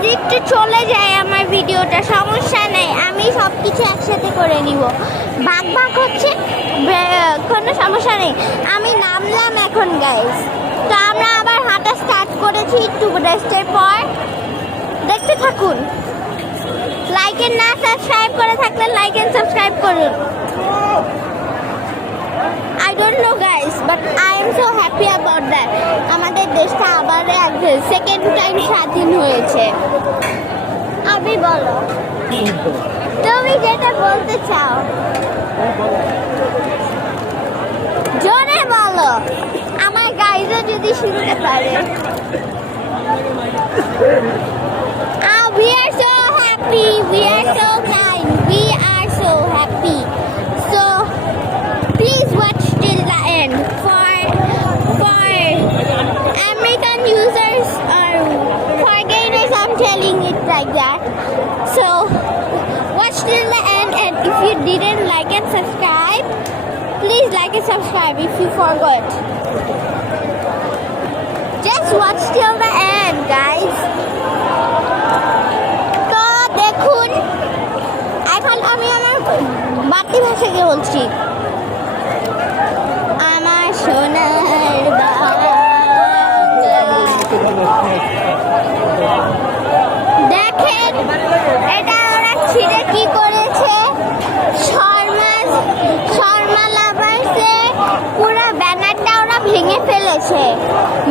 Please একটু চলে যায় আমার ভিডিওটা, সমস্যা নেই, আমি সব কিছু একসাথে করে নিব। ভাগ ভাগ হচ্ছে, কোনো সমস্যা নেই। আমি নামলাম এখন গাইস, তো আমরা আবার হাঁটা স্টার্ট করেছি একটু রেস্টের পর। দেখতে থাকুন। লাইক এন্ড না সাবস্ক্রাইব করে থাকলে লাইক এন্ড সাবস্ক্রাইব করুন। I don't know guys, but I am so happy about that. আমাদের দেশটা আবার সেকেন্ড টাইম স্বাধীন হয়েছে। আমি বলো, তুমি যেটা বলতে চাও জোরে বলো, আমার গাইজও যদি শুনতে পারে। We are so happy, we are so kind, we are so happy. So please watch till the end. For American users or foreigners, I'm telling it like that. So watch till the end, and if you didn't like and subscribe, please like and subscribe if you forgot. Just watch till the end, guys. তো দেখুন, এখন আমি আমার মাতৃভাষাকে বলছি। আমার সোনার বাংলা। দেখেন এটা ওরা ছিঁড়ে কি করেছে, শর্মা লাভার্সে পুরো ব্যানারটা ওরা ভেঙে ফেলেছে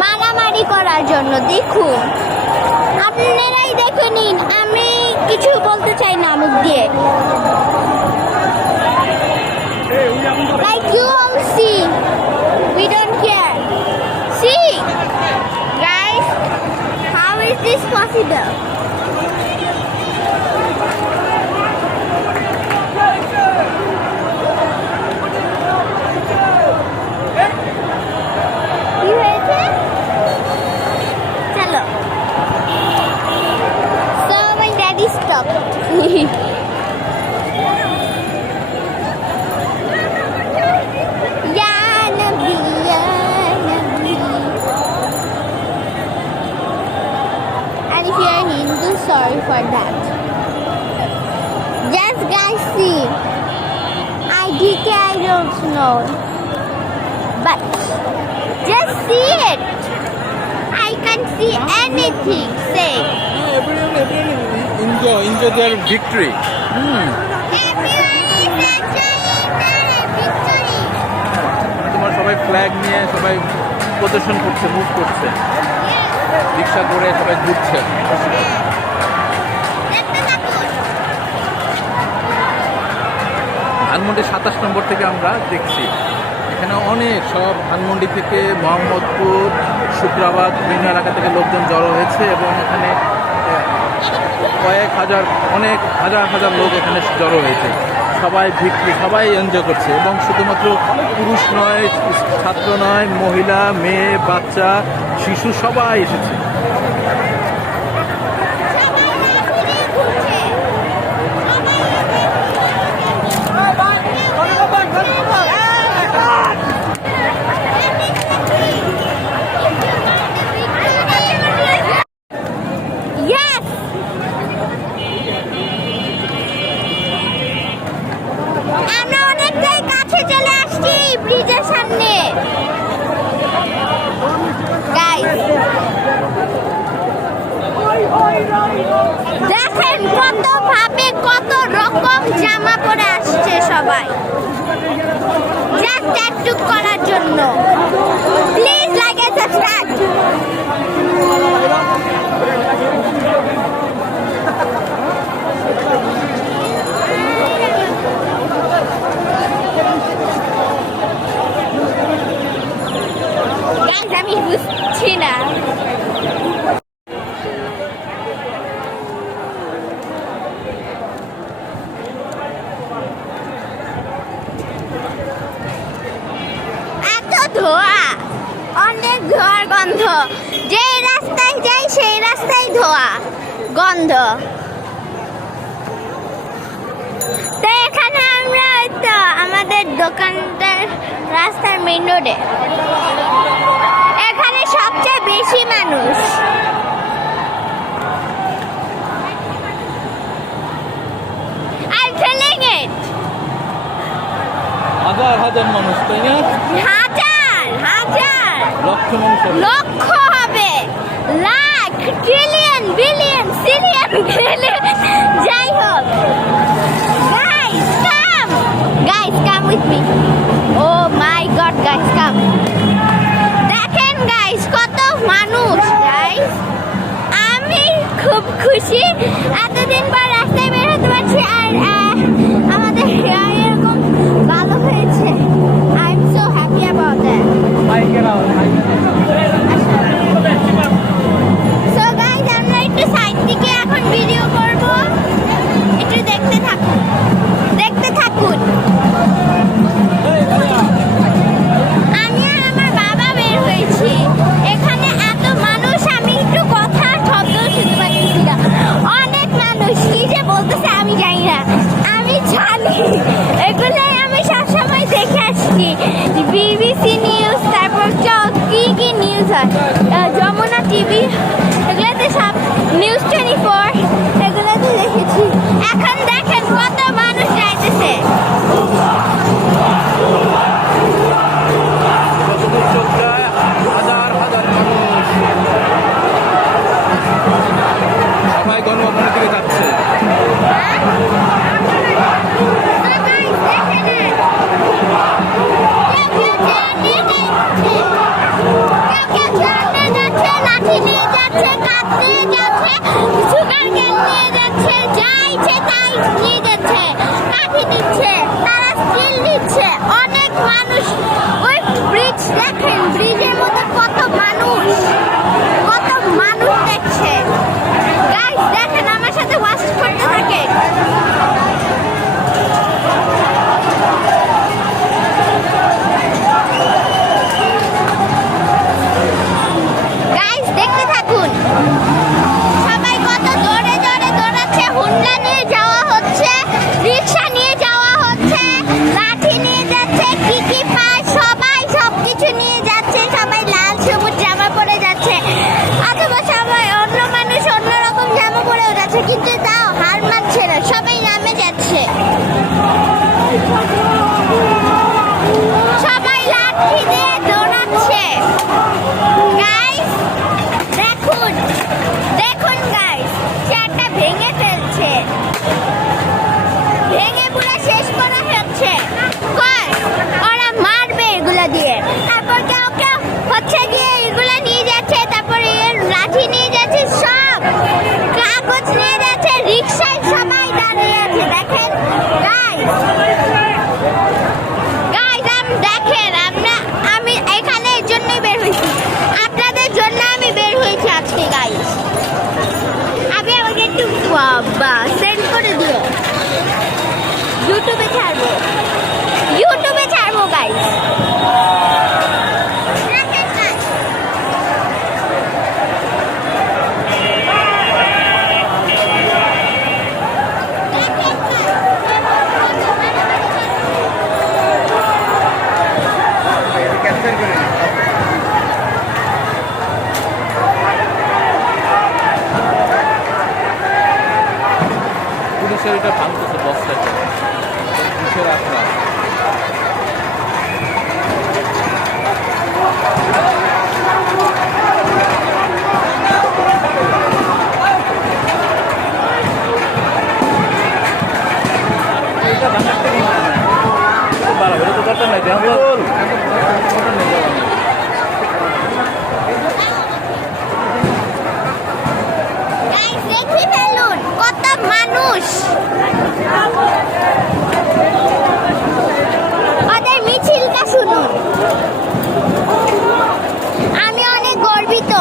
মারামারি করার জন্য। দেখুন, আপনারাই দেখে নিন, আমি কিছু বলতে চাই না মুখ দিয়ে। Like you all see, we don't care. See, guys, how is this possible? কি হয়েছে? চলো। So my daddy stopped. Sorry for that. Yes, guys, see, I don't know, but just see it. I can't see anything. Say. Everyone enjoy their victory. Everyone is enjoying their victory. তোমার সবাই flag নিয়ে সবাই প্রদর্শন করছে, move করছে, রিক্সা করে সবাই ঘুরছে। ধানমন্ডি 27 নম্বর থেকে আমরা দেখছি, এখানে অনেক সব ধানমন্ডি থেকে মোহাম্মদপুর, শুক্রাবাদ, বিভিন্ন এলাকা থেকে লোকজন জড়ো হয়েছে এবং এখানে অনেক হাজার লোক এখানে জড়ো হয়েছে। সবাই ভিক্টরি, সবাই এনজয় করছে এবং শুধুমাত্র পুরুষ নয়, ছাত্র নয়, মহিলা, মেয়ে, বাচ্চা, শিশু সবাই এসেছে। ব্রিজের সামনে দেখেন কত ভাবে কত রকম জামা পরে আসছে সবাই জাস্ট ট্যাটু করার জন্য। Please like and subscribe. আমি বুঝছি না। এত ধোঁয়া, অনেক ধোঁয়ার গন্ধ, যে রাস্তায় যাই সেই রাস্তায় ধোঁয়া গন্ধ। তো এখানে আমরা তো আমাদের দোকানটার রাস্তার মেইন রোডে, এখানে সবচেয়ে বেশি মানুষ। হাজার মানুষ, তাই না? হাজার হাজার লক্ষ মানুষ হবে। লক্ষ হবে, লাখ, ট্রিলিয়ন, বিলিয়ন, সিলিয়ন, ট্রিলিয়ন, যাই হোক। Guys, come with me. Oh my God, guys, come. দেখেন guys, কত মানুষ guys. আমি খুব খুশি এতদিন পর রাস্তায় বের হতে পারছি আর আমাদের এরকম ভালো হয়েছে। I'm so happy about that. So guys, আমরা একটু সাইড থেকে এখন ভিডিও করব, একটু দেখতে থাকুন, দেখতে থাকুন। আমি আর আমার বাবা বের হয়েছি, এখানে এত মানুষ আমি একটু কথা শব্দ শুনতে পাচ্ছি না। অনেক মানুষ কি যে বলতেছে আমি জানি না, আমি জানি এগুলাই আমি সবসময় দেখে আসছি, বিবিসি নিউজ, তারপর কি কি নিউজ হয়, যমুনা টিভি, এগুলোতে সব নিউজ 24 এগুলোতে দেখেছি। এখন দেখেন কত মানুষ যাইতেছে। যতদূর চোখ যায় হাজার হাজার মানুষ, সবাই গণভবনের দিকে যাচ্ছে। লাঠি নিয়ে যাচ্ছে, কাঠ নিয়ে যাচ্ছে, সুগার ক্যান নিয়ে যাচ্ছে, যা ইচ্ছে তাই নিয়ে যাচ্ছে, কাঠি দিচ্ছে, তারা স্টিল দিচ্ছে। অনেক মানুষ, ওই ব্রিজ দেখেন, ব্রিজের মধ্যে কত মানুষ, কত মানুষ দেখছে। গাইস দেখেন, আমার সাথে ওয়াচ করতে থাকে। গাইস দেখতে থাকুন, সবাই কত জোরে জোরে দৌড়াচ্ছে, হুন্ডা নিয়ে যাওয়া হচ্ছে, রিক্সা নিয়ে যাওয়া হচ্ছে, লাঠি নিয়ে যাচ্ছে, কি কি পায় সবাই সবকিছু নিয়ে যাচ্ছে, সবাই লাল সবুজ জামা পরে যাচ্ছে, অথবা সবাই অন্য মানুষ অন্যরকম জামা পরেও যাচ্ছে, কিন্তু তাও হার মানছে না, সবাই নামে যাচ্ছে, সবাই লাঠি দিয়ে দৌড়াচ্ছে। গাইস দেখুন, দেখুন গাইস, চেয়ারটা ভেঙে ফেলছে, ভেঙে পুরো শেষ করা হচ্ছে। কয় ওরা মারবে এগুলা দিয়ে, তারপর কেউ কেউ হচ্ছে গিয়ে এগুলা নিয়ে যাচ্ছে, তারপরে লাঠি নিয়ে যাচ্ছে, সব কাগজ নিয়ে যাচ্ছে, রিক্সায় সবাই দাঁড়িয়ে আছে। দেখেন গাইস, দেখেন আমি এখানে এর জন্যই বের হয়েছি, আপনাদের জন্য আমি বের হয়েছি আজকে গাইস। আমি আমাকে একটু সেন্ড করে দিও, ইউটিউবে ছাড়বো, ইউটিউবে ছাড়বো গাইস। পুলিশের এটা ভাঙতেছে বস্তাটা, কিসের আশা? এটা ভাঙতে বাড়াবে, এটা তো দরকার নাই। গাইস দেখি ফেলুন কত মানুষ, ওদের মিছিলটা শুনুন, আমি অনেক গর্বিত।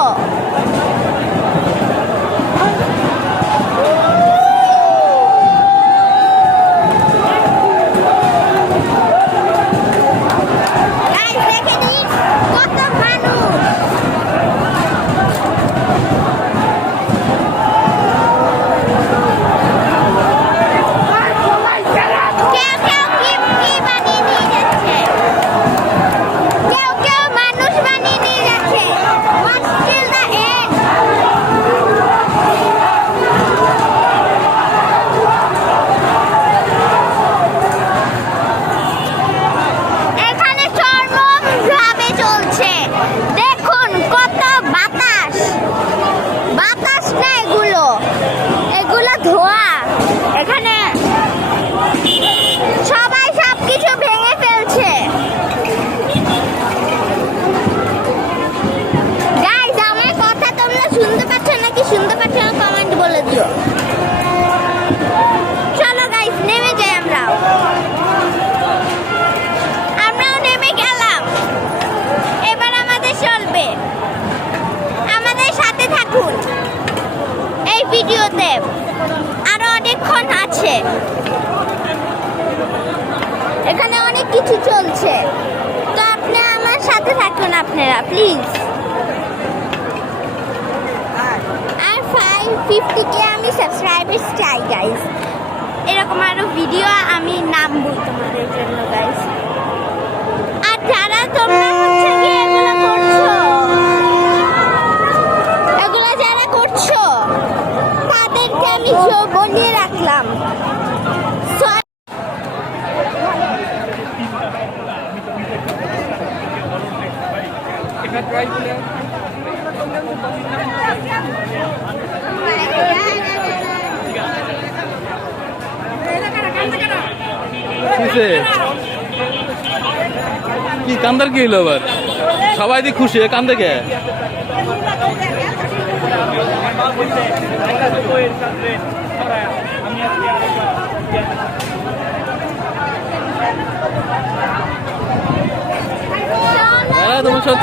গাইস দেখে নিন কত মানুষ, ভিডিওতে, আরো অনেকক্ষণ আছে। এখানে অনেক কিছু চলছে, তো আপনি আমার সাথে থাকুন আপনারা প্লিজ। আর 550 কে আমি সাবস্ক্রাইবার্স চাই গাইস। এরকম আরো ভিডিও আমি নামবো তোমাদের জন্য গাইস। আর যারা তোমরা হচ্ছে কি এগুলো করছো, এগুলো যারা করছো তাদেরকে আমি বলিয়ে রাখলাম। কি কান্দার কি হইলো আবার? সবাই দি খুশি, কান্দে কে? তোমার সব